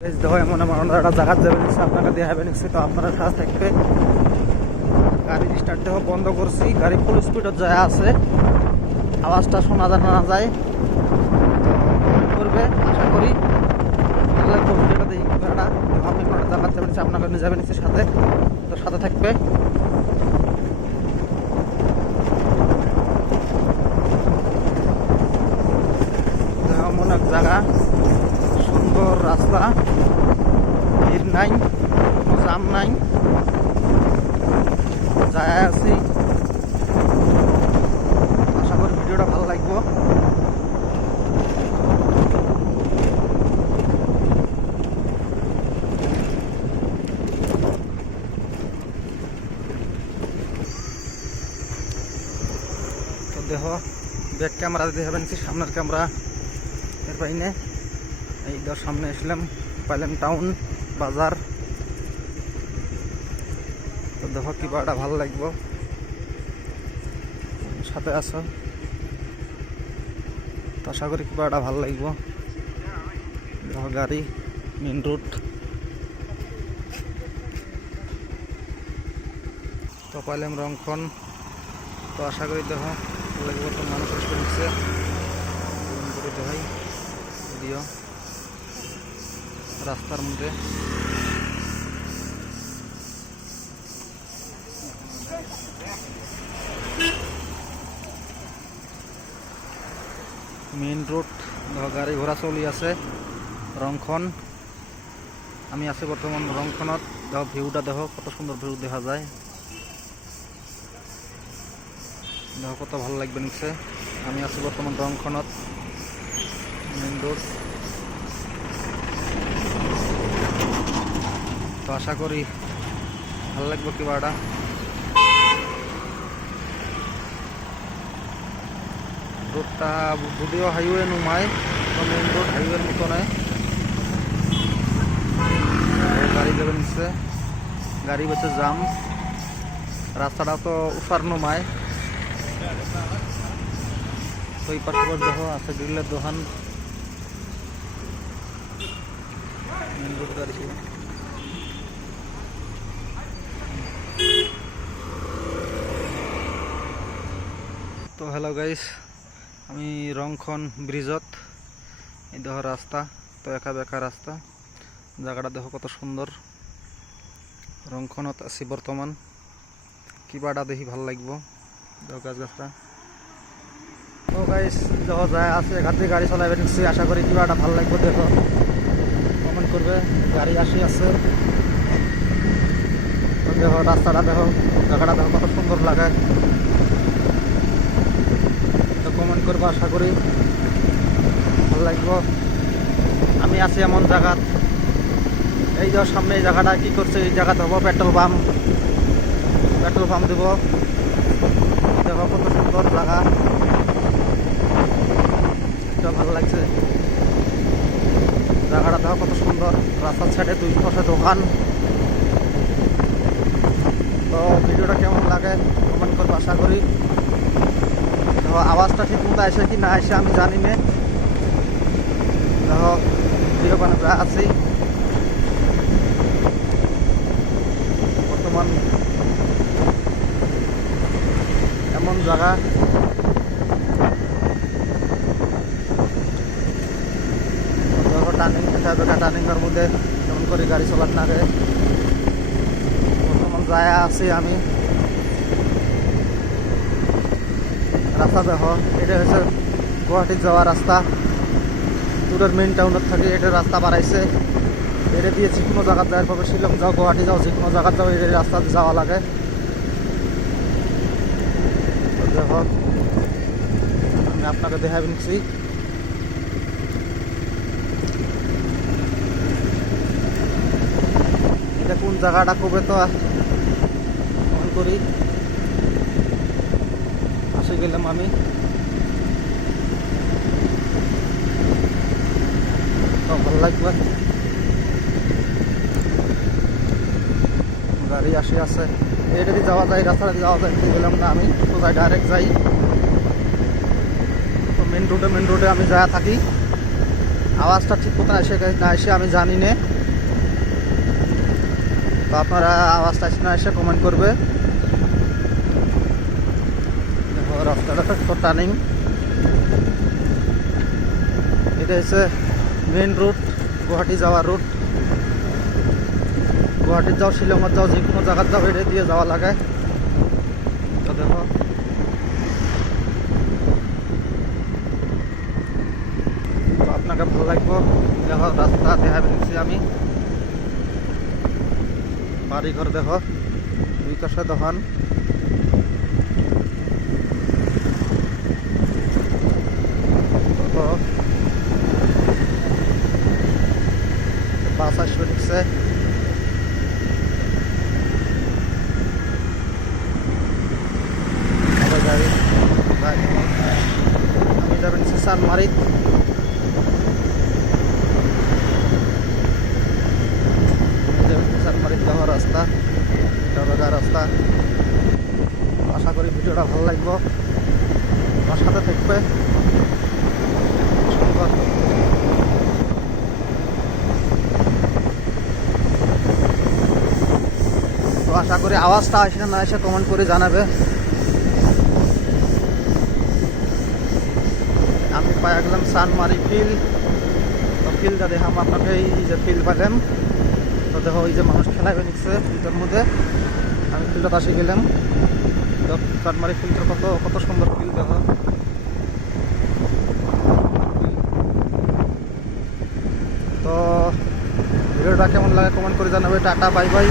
দেখো এমন এমন একটা জায়গা যাবে নিচ্ছে আপনাকে দিয়ে হবে নিচ্ছে, তো আপনারা সাথে থাকবে। গাড়ি স্টার্ট দেখো বন্ধ করছি, গাড়ি ফুল স্পিডত যায় আছে, আওয়াজটা শোনা যায় না যায় করবে। আশা করি ভালো লাগবে ভিডিওটা দেখি ঘোরাটা। আমি কোনো জায়গা যাবে নিচ্ছে, আপনাকে নিয়ে যাবে নিচ্ছে সাথে, তো সাথে থাকবে। এমন এক জায়গা, সুন্দর রাস্তা, ভিড় নাই, কোনো জাম নাই, যায় আছি। আশা করি ভিডিওটা ভালো লাগবে। তো দেখো ব্যাক ক্যামেরা দিতে হবে নিচ্ছি, সামনের ক্যামেরা এর বাইনে। এই ধর সামনে আসলাম, পাইলাম টাউন বাজার। তো দেখো কি বাড়া ভালো লাগবো, সাথে আছো তো আশা করি কি বাড়া ভালো লাগবো। দেখো গাড়ি মেন রুট, তো পাইলাম রংক্ষণ। তো আশা করি দেখো ভালো লাগবো। তো মানুষ আসবে নিচ্ছে করতে হয় ভিডিও রাস্তার মধ্যে। মেইন রোড, গাড়ি ঘোড়া চলি আছে। রংক্ষণ, আমি আছি বর্তমান রংক্ষণত। দেখো ভিউটা দেখো কত সুন্দর ভিউ দেখা যায়, দেখো কত ভালো লাগবে নিচ্ছে। আমি আছি বর্তমান রংক্ষণত, মেইন রোড। তো আশা করি ভালো লাগবে কিবাটা। রোডটা যদিও হাইওয়ে নুমায়, তো মেইন রোড হাইওয়ের মতো নয়। গাড়ি যাবে নিচ্ছে, গাড়ি বেছে জাম, রাস্তাটা তো উফার নুমায়। তো এই পাশে দেখো আছে গ্রিলের দোকান, মেইন রোড গাড়ি। তো হ্যালো গাইস, আমি রংক্ষণ ব্রিজত। এই দেখো রাস্তা, তো একা বেকা রাস্তা, জায়গাটা দেখো কত সুন্দর। রংক্ষণত আছি বর্তমান, কিবাটা দেখি ভাল লাগবো। দেখো গাছ গাছটা। তো গাইস দেখো যায় আছে, এখান থেকে গাড়ি চলাইবে নিচ্ছি। আশা করি কিবাটা ভাল লাগবো। দেখো কমেন্ট করবে, গাড়ি আসি আছে। দেখো রাস্তাটা দেখো, জায়গাটা দেখো কত সুন্দর লাগে। কমেন্ট করবো, আশা করি ভালো লাগবো। আমি আছি এমন জায়গাত, এই যে সামনে এই জায়গাটা কি করছে, এই জায়গাতে হবো পেট্রোল পাম্প। পেট্রোল পাম্প দিব, দেখো কত সুন্দর জায়গা, এটা ভালো লাগছে। জায়গাটা দেখো কত সুন্দর, রাস্তার সাইডে দুই পাশে দোকান। তো ভিডিওটা কেমন লাগে কমেন্ট করবো, আশা করি। দেখো আওয়াজটা ঠিক মতো আসে কি না আসে আমি জানি না। দেখো ভিডিও বানাতে আছি বর্তমান এমন জায়গা। দেখো টার্নিং টার্নিংয়ের মধ্যে কেমন করে গাড়ি চলার না রে। বর্তমান যায় আছি আমি, রাস্তা দেখো এটা হচ্ছে গুয়াহাটি যাওয়ার রাস্তা। দূরের মেইন টাউনত থাকে এটা রাস্তা বাড়াইছে। এটা দিয়ে যে কোনো জায়গা যাওয়ার পাবে, শিলং যাও গুয়াহাটি যাও যে কোনো জায়গা যাও এটা রাস্তা যাওয়া লাগে। দেখো আমি আপনাকে দেখাবি নিচ্ছি, এটা কোন জায়গাটা কবে তো ফোন করি। আসে গেলাম আমি, তো ভালো লাগবে। গাড়ি আসে আছে, এটা দিয়ে যাওয়া যায়, রাস্তা দিয়ে যাওয়া যায়। গেলাম না আমি, সোজা ডাইরেক্ট যাই। তো মেন রোডে আমি যা থাকি। আওয়াজটা ঠিক মতন এসে না এসে আমি জানি না। তো আপনারা আওয়াজটা এসে না এসে কমেন্ট করবে। দেখো রাস্তাটা তো টার্নিং, এটা হচ্ছে মেন রুট, গুয়াহাটি যাওয়ার রুট। গুয়াহাটি যাও, শিলংত যাও, যে কোনো জায়গায় যাও এটা দিয়ে যাওয়া লাগে। তো দেখো তো আপনাকে ভালো লাগবো। দেখো রাস্তা দেখা পেয়েছি আমি, বাড়ি ঘর দেখো, দুই পাশে দোকান। তো বাস আসবে দেখছে, আমি যাবেন সানমারিত। সানমারিত যাওয়ার রাস্তা, এটা রাস্তা। আশা করি ভিডিওটা ভালো লাগবে, আমার সাথে থাকবে। সুন্দর তো আশা করি আওয়াজটা আসে না এসে কমেন্ট করে জানাবে। আমি পাই গেলাম সানমারি ফিল। তো ফিল্ডটা দেখাম আপনাকে, এই যে ফিল্ড পাইলাম। তো দেখো ওই যে মানুষ খেলাবে নিচ্ছে ফিল্ডের মধ্যে, আমি ফিল্ডত আসি গেলাম। তো সানমারি ফিল্ডের কত কত সুন্দর ফিল্ড দেখো। তো ভিডিওটা কেমন লাগে কমেন্ট করে জানাবে। Tata, bye bye.